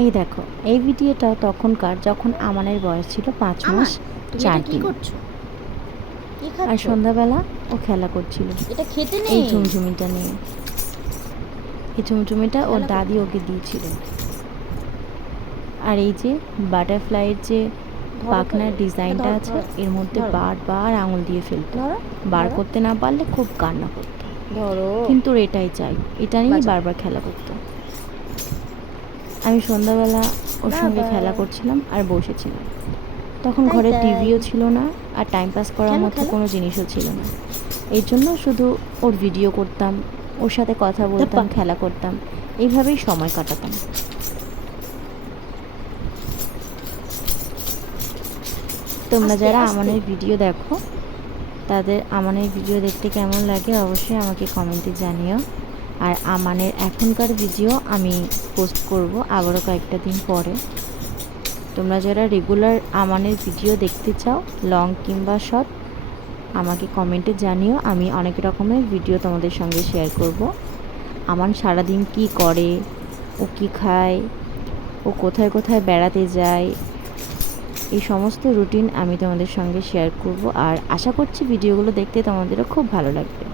এই দেখো, এই ভিডিওটা তখনকার যখন আমানের বয়স ছিল 5 মাস তুমি 4 এটা কি দিন। করছো? কি আর খাচ্ছ? সন্ধ্যাবেলা ও খেলা করছিল এটা খেতে এই নেই। ঝুমঝুমিটা নিয়ে। এই ঝুমঝুমিটা ওর খেলা দাদি করতে ওকে দিয়েছিল। আর এই যে বাটারফ্লাইয়ের যে ধরো তো, পাখনার এটা ডিজাইনটা ধরো আছে, ধরো এর মধ্যে ধরো বারবার আঙুল দিয়ে ফেলতো। ধরো বার ধরো করতে না পারলে খুব কান্না করতো, ধরো কিন্তু ওর এটাই চাই, এটা নিয়েই বাজাও বারবার খেলা করতো। আমি সন্ধ্যাবেলা ওর সঙ্গে বাবা। খেলা করছিলাম আর বসেছিলাম। তখন তাই ঘরে তাই টিভিও ছিল না, আর টাইম পাস করার খেলো মতো খেলো। কোনো জিনিসও ছিল না। এই জন্য শুধু ওর ভিডিও করতাম, ওর সাথে কথা বলতাম, ধাপ্পা। খেলা করতাম, এইভাবেই সময় কাটাতাম। তোমরা আস্তে যারা আস্তে। আমানের ভিডিও দেখো, তাদের আমানের ভিডিও দেখতে কেমন লাগে অবশ্যই আমাকে কমেন্টে জানিও। আর আমানের এখনকার ভিডিও আমি পোস্ট করব আবারও কয়েকটা দিন পরে। তোমরা যারা রেগুলার আমানের ভিডিও দেখতে চাও, লং কিংবা শর্ট, আমাকে কমেন্টে জানিও। আমি অনেক রকমের ভিডিও তোমাদের সঙ্গে শেয়ার করব। আমান সারাদিন কি করে, ও কি খায়, ও কোথায় কোথায় বেড়াতে যায়, এই সমস্ত রুটিন আমি তোমাদের সঙ্গে শেয়ার করব। আর আশা করছি ভিডিওগুলো দেখতে তোমাদেরও খুব ভালো লাগবে।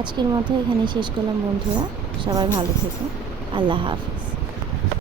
আজকের মতো এখানেই শেষ করলাম বন্ধুরা। সবাই ভালো থেকো। আল্লাহ হাফেজ।